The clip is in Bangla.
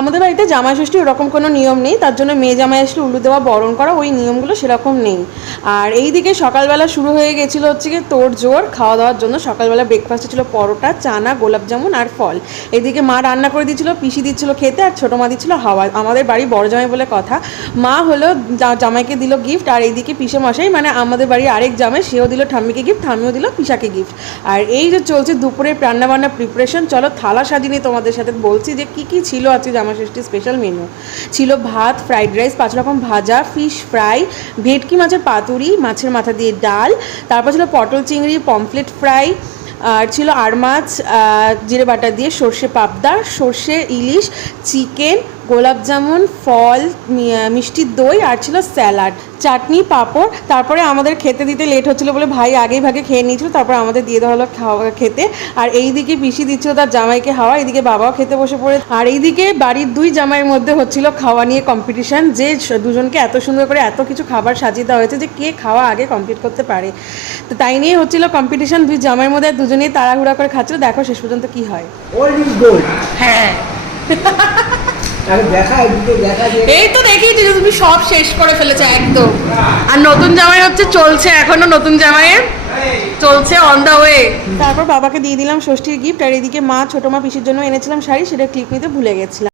আমাদের বাড়িতে জামাই ষষ্ঠী ওরকম কোনো নিয়ম নেই, তার জন্য মেয়ে জামাই আসলে উলু দেওয়া বরণ করা ওই নিয়মগুলো সেরকম নেই। আর এই দিকে সকালবেলা শুরু হয়ে গেছিলো হচ্ছে কি তোড় জোর খাওয়া দাওয়ার জন্য। সকালবেলা ব্রেকফাস্টে ছিল পরোটা, চানা, গোলাপ জামুন আর ফল। এদিকে মা রান্না করে দিচ্ছিলো, পিসি দিচ্ছিলো খেতে, আর ছোটো মা দিচ্ছিলো হাওয়া। আমাদের বাড়ি বড় জামাই বলে কথা। মা হলো জামাইকে দিল গিফট, আর এইদিকে পিসে মশাই মানে আমাদের বাড়ির আরেক জামাই সেও দিল ঠাম্মিকে গিফট, ঠাম্মিও দিল পিসাকে গিফট। আর এই যে চলছে দুপুরের রান্নাবান্না প্রিপারেশন। চলো থালা সাজিয়ে তোমাদের সাথে বলছি যে কী কী ছিল আজকে জামাই ষষ্ঠী স্পেশাল মেনু। ছিল ভাত, ফ্রাইড রাইস, 5 রকম ভাজা, ফিশ ফ্রাই, ভেটকি মাছের পাতুরি, মাছের মাথা দিয়ে ডাল, তারপর ছিল পটল চিংড়ি, পমফ্লেট ফ্রাই, আর ছিল আর মাছ জিরে বাটা দিয়ে, সর্ষে পাবদা, সর্ষে ইলিশ, চিকেন, গোলাপ জামুন, ফল, মিষ্টির দই, আর ছিল স্যালাড, চাটনি, পাঁপড়। তারপরে আমাদের খেতে দিতে লেট হচ্ছিলো বলে ভাই আগেই ভাগে খেয়ে নিয়েছিল, তারপর আমাদের দিয়ে দেওয়া হলো খাওয়া খেতে। আর এইদিকে পিসি দিচ্ছিল তার জামাইকে হাওয়া, এইদিকে বাবাও খেতে বসে পড়ে। আর এইদিকে বাড়ির দুই জামাইয়ের মধ্যে হচ্ছিল খাওয়া নিয়ে কম্পিটিশান, যে দুজনকে এত সুন্দর করে এত কিছু খাবার সাজিয়ে দেওয়া হয়েছে যে কে খাওয়া আগে কমপ্লিট করতে পারে। তো তাই নিয়ে হচ্ছিল কম্পিটিশান দুই জামাইয়ের মধ্যে, দুজনেই তাড়াহুড়া করে খাচ্ছিল। দেখো শেষ পর্যন্ত কি হয়। হ্যাঁ এই তো দেখিয়েছি যে তুমি সব শেষ করে ফেলেছো একদম। আর নতুন জামাই হচ্ছে চলছে, এখনো নতুন জামাইয়ের চলছে অন দা ওয়ে। তারপর বাবাকে দিয়ে দিলাম ষষ্ঠীর গিফট। আর এদিকে মা ছোটো মা পিসির জন্য এনেছিলাম শাড়ি, সেটা ক্লিপ নিতে ভুলে গেছিলাম।